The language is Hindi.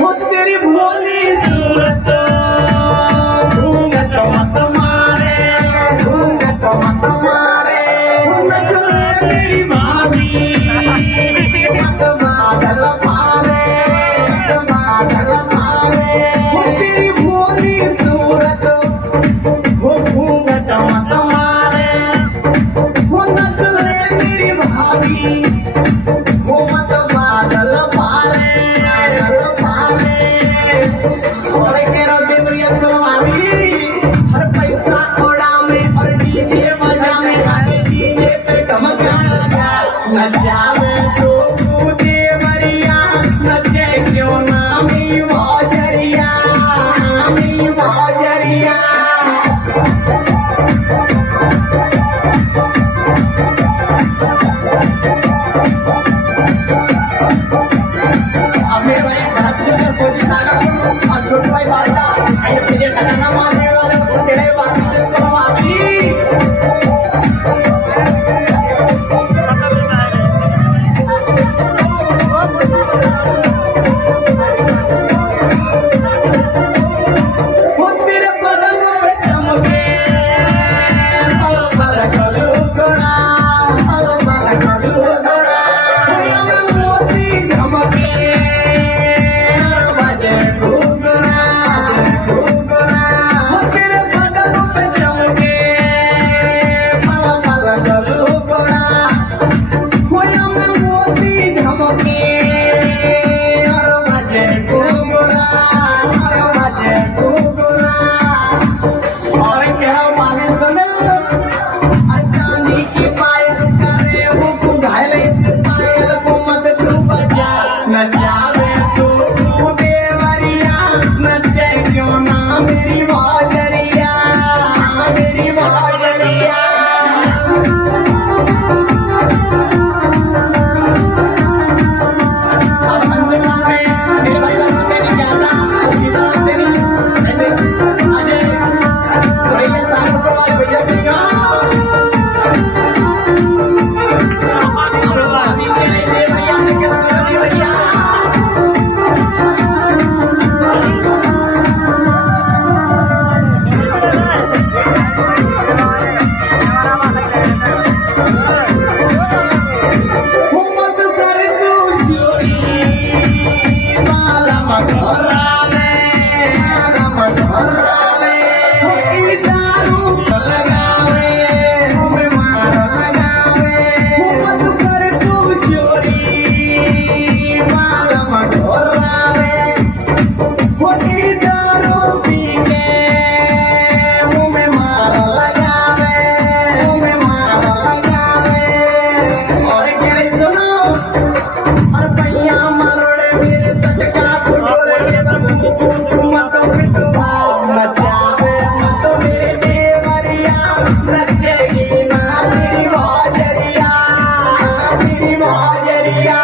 वो तेरी भोली सूरत घूंघट मत मारे, घूंघट मत मारे, तेरी भाभी मत बादल मारे, बादल मारे। वो तेरी भोली सूरत वो घूंघट मत मारे, वो नचले मेरी भाभी वो मत बादल मारे, मारे। और केरो देवरिया सवारी हर पैसा कोड़ा में और डीजे बजा में आगे डीजे पे टमका लगा नचावे तो देवरिया नचे क्यों नामी बाजरिया, नामी बाजरिया। अबे भाई भारतीय में कोई सारा और छोटे भाई बालटा आए मुझे ठकाना मारने वाले तेरे बात करो अभी वो तेरे बदन में चमके पल पल कलू गोरा, पल पल कलू गोरा। मोती चमके बजे घूंघरा, घूंघरा। वो तेरे बदन पे चमके पल पल कलू गोरा। मोती चमके बजे घूंघरा, बजे घूंघरा। और क्या माने सुने चांदी की पायल करे वो घायल पायल को मत तू बजा नचावे तू देवरिया नचे क्यों ना मेरी बाजरिया, मेरी बाजरिया। अब अंजुमा में मेरे भाई बहनों से नहीं कहता सीधा से नहीं ऐसे अजय भैया साहब को वाले भैया से मत कर तू चोरी मालम घोरावे, मालम घोरावे। दारू लगावे मार लगावे। मत कर तू चोरी मालम घोरावे। दारू पी के मुँह में मार लगावे, मुँह में मार लगावे। और क्या सुनो और भैया मरोड़े मेरे सटका कुटोरे मत पिटवा नचावे मत मेरे देवरिया नचेगी ना मेरी बाजरिया, मेरी बाजरिया।